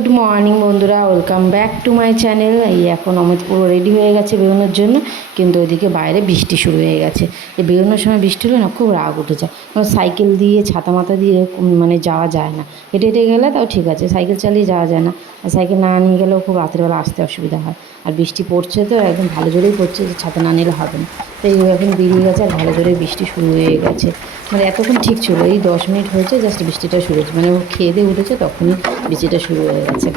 Good morning বন্ধুরা, welcome back to my channel. এই এখন অমিত পুরো রেডি হয়ে গেছে বেরোনোর জন্য, কিন্তু ওইদিকে বাইরে বৃষ্টি শুরু হয়ে গেছে। এই বেরোনোর সময় বৃষ্টি হলে না খুব রাগ উঠে যায়। কারণ সাইকেল দিয়ে, ছাতা মাথা দিয়ে মানে যাওয়া যায় না। হেঁটে হেঁটে গেলে তাও ঠিক আছে, সাইকেল চালিয়ে যাওয়া যায় না। আর সাইকেল না নিয়ে গেলেও খুব রাতের বেলা আসতে অসুবিধা হয়। আর বৃষ্টি পড়ছে তো, একদম ভালো জোরেই পড়ছে, ছাতা না নিলে হবে না। তো এই এখন বেরিয়ে গেছে আর ভালো জোরে বৃষ্টি শুরু হয়ে গেছে। মানে এতক্ষণ ঠিক ছিল, এই দশ মিনিট হয়েছে জাস্ট বৃষ্টিটা শুরু হয়েছে। মানে ও খেয়ে দিয়ে উঠেছে, তখনই বৃষ্টিটা শুরু হয়ে গেছে।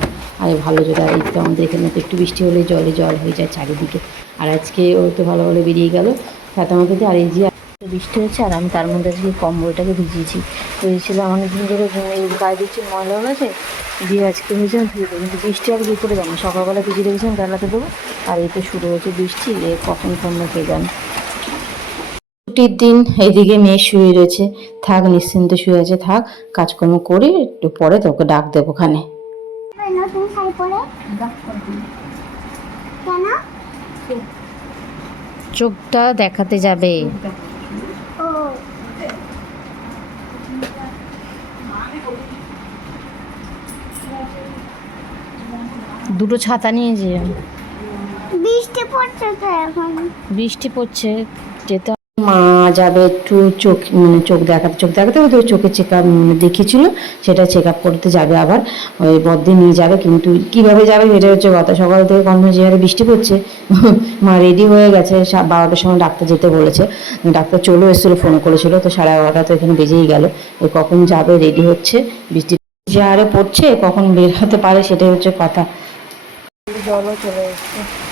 আর ভালো আর এই তো আমাদের এখানে তো একটু বৃষ্টি হলে জলে জল হয়ে যায় চারিদিকে। আর আজকে ও তো ভালো ভালো বেরিয়ে গেল। ছাতা মাথাতে আর এই যে বৃষ্টি হচ্ছে, আর আমি তার মধ্যে আজকে কম্বলটাকে ভিজিয়েছি। ভেবেছিলাম অনেকদিন ধরে গায়ে দিচ্ছি ময়লা হয়েছে, দিয়ে আজকে ভেবেছিলাম ধুয়ে দেবো কিন্তু বৃষ্টি আর কী করে যাব সকালবেলা ভিজিয়ে রেখেছিলাম বেলাতে দেবো। আর এই তো শুরু হয়েছে বৃষ্টি, এ কখন কমবে কে জানে। ছুটির দিন এদিকে মেয়ে শুয়ে রয়েছে। থাক নিশ্চিন্তে শুয়ে আছে থাক কাজকর্ম করি একটু পরে তোকে ডাক দেবো ওখানে। নতুন শাড়ি পরে? কেন? চোখটা দেখাতে যাবে। দুটো ছাতা নিয়ে যে বৃষ্টি পড়ছে তো এখন। বৃষ্টি পড়ছে যেতে মা যাবে একটু চোখ মানে চোখ দেখাতে চোখ দেখাতে ওদের চোখে চেক আপ দেখিয়েছিল, সেটা চেক আপ করতে যাবে আবার, ওই বদ্দি নিয়ে যাবে, কিন্তু কীভাবে যাবে সেটা হচ্ছে কথা, সকাল থেকে যে হারে বৃষ্টি পড়ছে, মা রেডি হয়ে গেছে বারোটার সময় ডাক্তার যেতে বলেছে, ডাক্তার চলেও এসেছিল ফোন করেছিল, তো সাড়ে এগারোটা তো এখানে বেজেই গেল ওই কখন যাবে রেডি হচ্ছে, বৃষ্টি যে হারে পড়ছে, কখন বের হতে পারে, সেটাই হচ্ছে কথা। জলও চলে এসছে।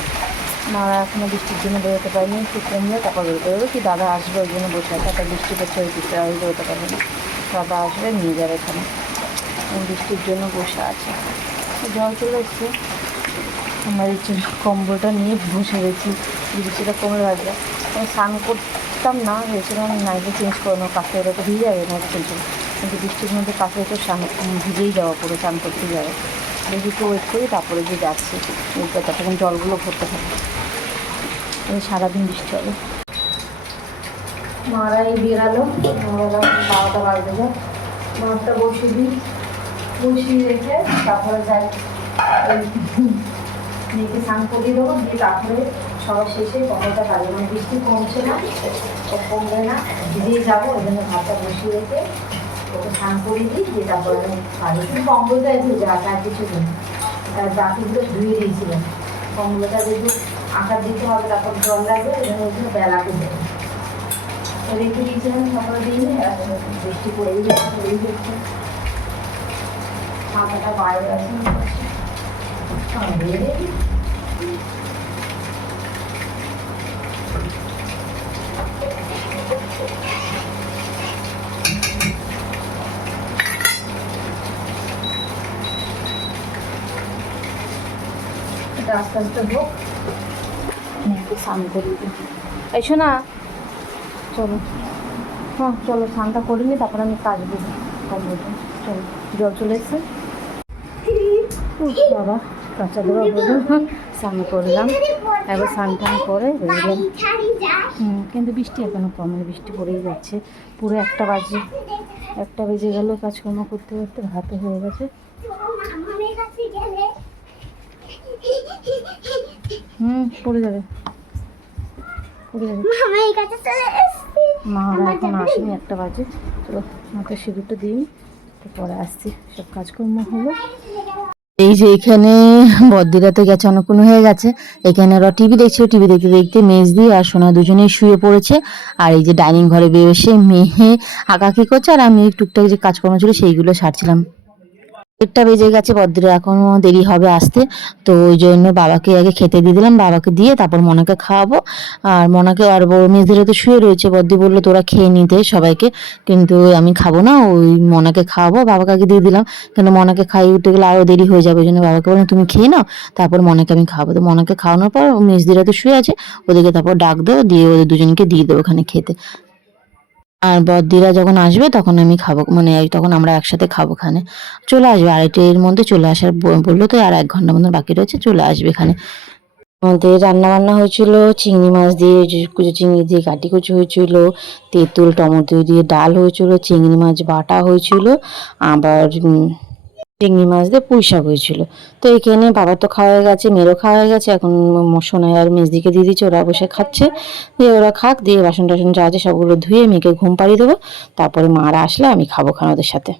মারা এখনও বৃষ্টির জন্য বেরোতে পারিনি একটু কমলে তারপর বেরোতে পারবে। কি দাদা আসবে ওই জন্য বসে আছে, একটা বৃষ্টি পড়ছে, ওই ওই বেরোতে পারবে না। দাদা আসবে, নিয়ে যাবে এখানে। বৃষ্টির জন্য বসে আছে। জল চলে এসছে। আমরা যে কম্বলটা নিয়ে বসে গেছি। বৃষ্টিটা কমে লাগবে। আমি স্নান করতাম না, ভেবেছিলাম নাইটে চেঞ্জ করে নেব কাছে তো ভিজে যাবে নাইটে চেঞ্জ কিন্তু বৃষ্টির মধ্যে কাছে তো স্নান ভিজেই যাওয়া পুরো, স্নান করতে যাবে। দেখি একটু ওয়েট করি, তারপরে যে যাচ্ছি। তখন জলগুলো ভরতে থাকে। সারাদিন বৃষ্টি হবে। মারাই বেরালো বেরালাম বারোটা বাজতে যায় মাছটা বসিয়ে দিই বসিয়ে রেখে তারপরে যাই। মেয়েকে স্নান করিয়ে দেবো, দিয়ে তারপরে সবার শেষে কমলটা কাজে মানে বৃষ্টি কমছে না কমবে না। ভিজেই যাব, ওই জন্য ভাতটা বসিয়ে রেখে ওকে স্নান করিয়ে দিই, দিয়ে তারপরে আমি কাজে কিন্তু কম্বলটা একটু যা তার কিছু নেই। তার বাকিগুলো ধুয়ে দিয়েছিলাম। কম্বলটা যেহেতু আকার দিতে হবে, তারপর জল লাগবে ওই জন্য বেলা বেলাতে দেবো তো রেখে দিয়েছিলাম সকালে এখন বৃষ্টি পড়েই যাচ্ছে পড়েই যাচ্ছে। ছাতাটা বাইরে আছে আস্তে আস্তে হোক স্নান দিই এই শোনা চলো। হ্যাঁ চলো স্নানটা করে নি তারপরে আমি কাজ দেবো কম্বলটা চলো জল চলে এসছে। বাবা কাঁচা দেওয়া হলো স্নান করলাম। একবার স্নান টান করে বেরোলাম। হুম কিন্তু বৃষ্টি এখনও কমে বৃষ্টি পড়েই যাচ্ছে। পুরো একটা বাজে একটা বেজে গেল কাজকর্ম করতে করতে ভাতে হয়ে গেছে। হুম পড়ে যাবে। পড়ে যাবে। মামার কাছে চলে এসেছি। মা এখন আসেনি একটা বাজে। চলো মাকে সিঁদুরটা দিই পরে আসছি। সব কাজকর্ম হলো। এই যে এখানে বদ্দিরাতে গেছে অনেকক্ষণ হয়ে গেছে। এখানে ওরা টিভি দেখছিল টিভি দেখতে দেখতে মেজ দিয়ে আর সোনা দুজনেই শুয়ে পড়েছে। আর এই যে ডাইনিং ঘরে বেরোসে মেয়ে। আঁকাকি করছে? আর আমি টুকটাক যে কাজকর্ম ছিল সেইগুলো সারছিলাম। একটা বেজে গেছে বদ্দিরা এখনও দেরি হবে আসতে। তো ওই জন্য বাবাকে আগে খেতে দিয়ে দিলাম, বাবাকে দিয়ে তারপর মনাকে খাওয়াবো। আর মনাকে আর বড় মেয়েদেরও তো শুয়ে রয়েছে, বদ্দি বলল তোরা খেয়ে নিতে সবাইকে। কিন্তু আমি খাব না, ওই মনাকে খাওয়াবো, বাবাকে আগে দিয়ে দিলাম। কেন মনাকে খাইয়ে উঠতে গেলে আরও দেরি হয়ে যাবে, ওই জন্য বাবাকে বললাম, তুমি খেয়ে নাও, তারপর মনাকে আমি খাব তো মনাকে খাওয়ানোর পর, মেজদিরা তো শুয়ে আছে, ওদেরকে তারপর ডাক দেবো দিয়ে ওদের দুজনকে দিয়ে দেবো ওখানে খেতে। আর বদ্দিরা যখন আসবে, তখন আমি খাব মানে তখন আমরা একসাথে খাব খানে চলে আসবে, আড়াইটের মধ্যে চলে আসার বলল তো, আর এক ঘণ্টা মতন বাকি রয়েছে, চলে আসবে এখানে। আমাদের রান্না বান্না হয়েছিল, চিংড়ি মাছ দিয়ে কুচু চিংড়ি দিয়ে, কাটি কুচু হয়েছিল, তেঁতুল, টমেটো দিয়ে, ডাল হয়েছিল, চিংড়ি মাছ বাটা হয়েছিল, আবার চিংড়ি মাছ দিয়ে পুঁই শাক হয়েছিল। তো এখানে বাবা তো খাওয়া হয়ে গেছে, মেয়েরও খাওয়া হয়ে গেছে, এখন সোনায় আর মেজদিকে দিয়ে দিচ্ছে, ওরা বসে খাচ্ছে। দিয়ে ওরা খাক, দিয়ে বাসন টাসন যা আছে সবগুলো ধুয়ে মেয়েকে ঘুম পাড়িয়ে দেবো। তারপরে মারা আসলে আমি খাব খান ওদের সাথে।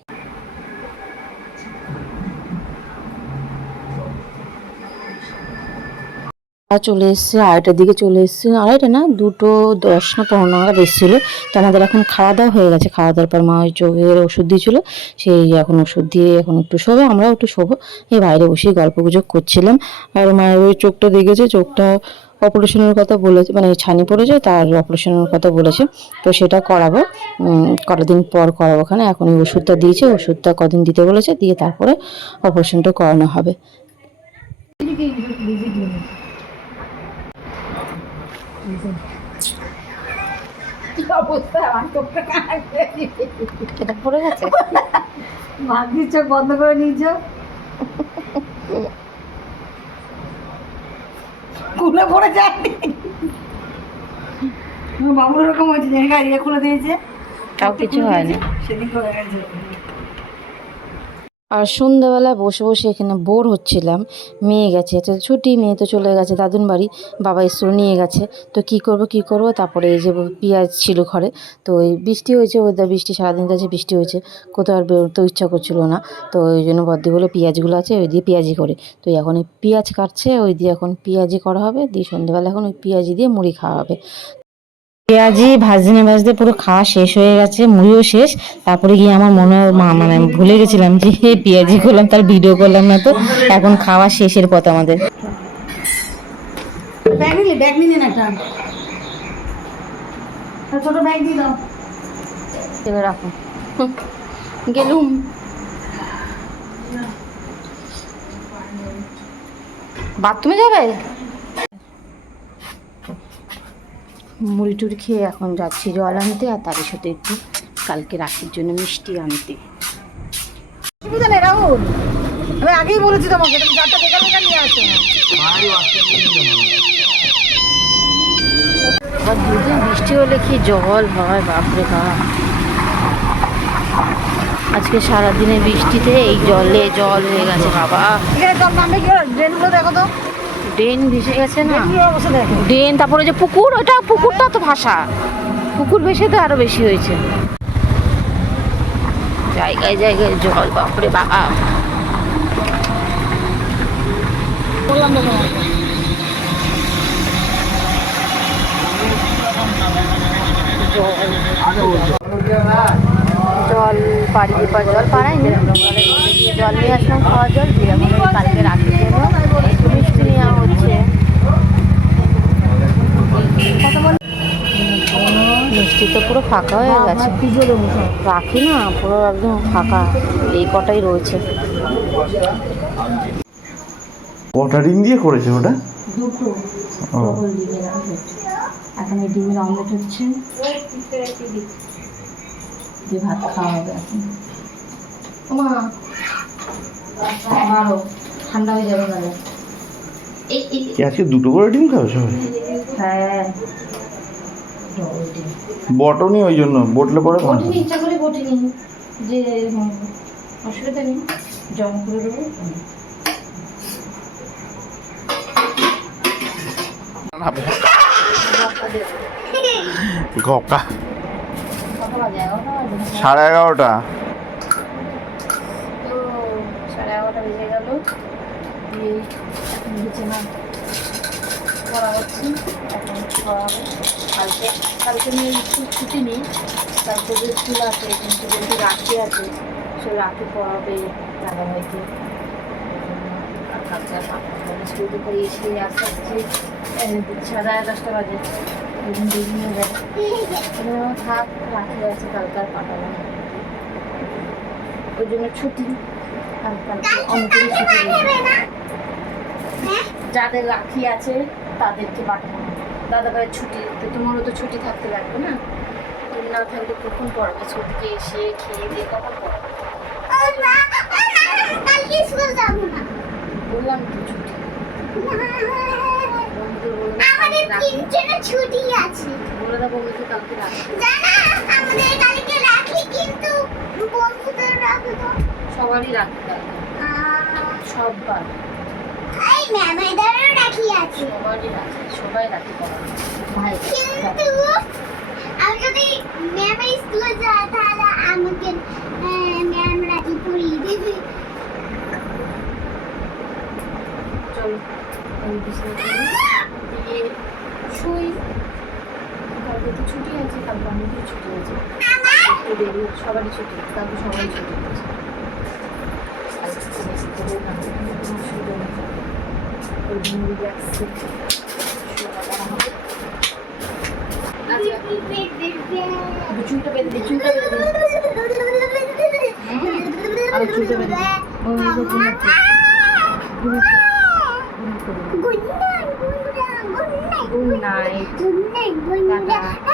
চলে এসছে আড়াইটার দিকে চলে এসছে। আড়াইটা না দুটো দশ না পনেরো নাগাদ এসেছিল। তো আমাদের এখন খাওয়া দাওয়া হয়ে গেছে। খাওয়া দাওয়ার পর মা ওই চোখের ওষুধ দিয়েছিলো। সেই এখন ওষুধ দিয়ে এখন একটু শোবে আমরাও একটু শোবো। এই বাইরে বসে গল্প গুজব করছিলাম। আর মায়ের ওই চোখটা দেখেছে চোখটা অপারেশনের কথা বলেছে মানে ছানি পড়েছে তার অপারেশনের কথা বলেছে। তো সেটা করাবো। উম, কটা দিন পর করাবো ওখানে। এখন এই ওষুধটা দিয়েছে ওষুধটা কদিন দিতে বলেছে দিয়ে তারপরে অপারেশনটা করানো হবে কি অবস্থা আমার চোখটা কাটবে এটা পড়ে গেছে? মাগির চোখ বন্ধ করে নিয়েছ? খুলে পড়ে যায়নি। বাবুর এরকম হয়েছে গাড়ি খুলে দিয়েছে। তাও কিছু হয়নি। সেদিন করে গেছে। আর সন্ধ্যাবেলায় বসে বসে এখানে বোর হচ্ছিলাম। মেয়ে গেছে, তো ছুটি, মেয়ে তো চলে গেছে দাদুন বাড়ি। বাবা স্কুল নিয়ে গেছে। তো কি করব কি করব? তারপরে এই যে পেঁয়াজ ছিল ঘরে, তো ওই বৃষ্টি হয়েছে, ওদের বৃষ্টি, সারাদিন কাছে বৃষ্টি হয়েছে। কোথাও আর বেরোতেও ইচ্ছা করছিল না, তো ওই জন্য বদ্দি বলে পেঁয়াজগুলো আছে, ওই দিয়ে পেঁয়াজি করে। তো এখন ওই পেঁয়াজ কাটছে, ওই দিয়ে এখন পেঁয়াজি করা হবে, দিয়ে সন্ধ্যাবেলা এখন ওই পেঁয়াজি দিয়ে মুড়ি খাওয়া হবে। পেঁয়াজি ভাজতে ভাজতে পুরো খাওয়া শেষ হয়ে গেছে মুড়িও শেষ। তারপরে গিয়ে আমার মনে হয় মা মানে আমি ভুলে গেছিলাম যে পেঁয়াজি করলাম তার ভিডিও করলাম না তো। এখন খাওয়া শেষের পথ আমাদের। ব্যাগ নিলে ব্যাগ নিয়ে নেন একটা। ছোট ব্যাগ দিয়ে দাও। এবার রাখো। গেলুম। বাথরুমে যাবে? মুড়ি টুড়ি খেয়ে এখন যাচ্ছি জল আনতে আর তার সাথে একটু কালকে রাখির জন্য মিষ্টি আনতে। রাহুল। আমি আগেই বলেছি তোমাকে, তুমি চারটা বেকার বেকার নিয়ে আসো। দুদিন বৃষ্টি হলে কি জল হয়, বাপরে বাপ। আজকে সারাদিনে বৃষ্টিতে এই জলে জল হয়ে গেছে, বাবা। জল নামবে কি ড্রেনগুলো দেখো তো। ড্রেন ভেসে গেছে না? ড্রেন তারপরে যে পুকুর ওটা পুকুরটা তো ভাষা পুকুর ভেসে তো আরও বেশি হয়েছে। জায়গায় জায়গায় জল বাপরে বাবা জল পাড়িয়ে পা জল পাড়াইনি জল নিয়ে আসলাম খাওয়ার জল দিয়ে কালকে রাতের জন্য মিষ্টি নেওয়া হচ্ছে মিষ্টি তো পুরো ফাঁকা হয়ে গেছে। রাখি না পুরো একদম ফাঁকা। এই কটাই রয়েছে। কটা ডিম দিয়ে করেছে ওটা? দুটো। এখন এই ডিমের অমলেট হচ্ছে। যে ভাত খাওয়া হবে এখন। মা বারো ঠান্ডা হয়ে যাবে আজকে দুটো করে ডিম খাবে সবাই? হ্যাঁ বটনি ওই জন্য বটলে পরে। বটিনি ইচ্ছা করে বটিনি। যে অসুবিধা নেই জম করে দেবো। গকা সাড়ে এগারোটা। সাড়ে এগারোটা বেজে গেল। করা হচ্ছে। এখন খাওয়া হবে। কালকে কালকে নিয়ে স্কুল ছুটি নেই। কালকে যে স্কুল আছে, কিন্তু যেহেতু রাখি আছে, সে রাখি পড়াবে দাদা ভাইকে আর কালকে স্কুল থেকে এসে আস্তে সাড়ে দশটা বাজে। দুদিন দুদিন হয়ে যাবে থাক রাখি আছে, কালকে আর পাঠাবো না। ওই জন্য ছুটি। আর কালকে অনেকেরই ছুটি। যাদের রাখি আছে তাদেরকে দাদা ভাইয়ের ছুটি তো তোমারও তো ছুটি থাকতে লাগবে না? তুমি না থাকলে কখন পড়াবে? ছুটিতে এসে খেয়ে দিয়ে কখন পড়াবে? বললাম তো ছুটি। বন্ধুদের বললাম আমাদের রাখি। তিনজনের ছুটি আছে। বলে দেবো বন্ধুকে কালকে রাখি। জানা আমাদের কালকে রাখি কিন্তু বন্ধুদের রাখব সবারই রাখতে হবে সববার। ম্যামেদারও রাখি আছে সবারই রাখে সবাই রাখি ভাই কিন্তু আমি যদি ম্যামের স্কুলে যাই তাহলে রাখি পড়িয়ে দেবে চলো এই করি। শুই তো ছুটি আছে কালকে আমাদের ছুটি আছে সবারই ছুটি কালকে সবারই ছুটি আছে তো বেশি করে না, কোনো অসুবিধা নেই। ওই দিন রিল্যাক্সে আচ্ছা একটু চুলটা বেঁধে দিই চুলটা বেঁধে দিই আর চুলটা বেঁধে দিই ও আমাকে ঘুমাচ্ছে ঘুমাচ্ছে ঘুমাচ্ছে Good night, good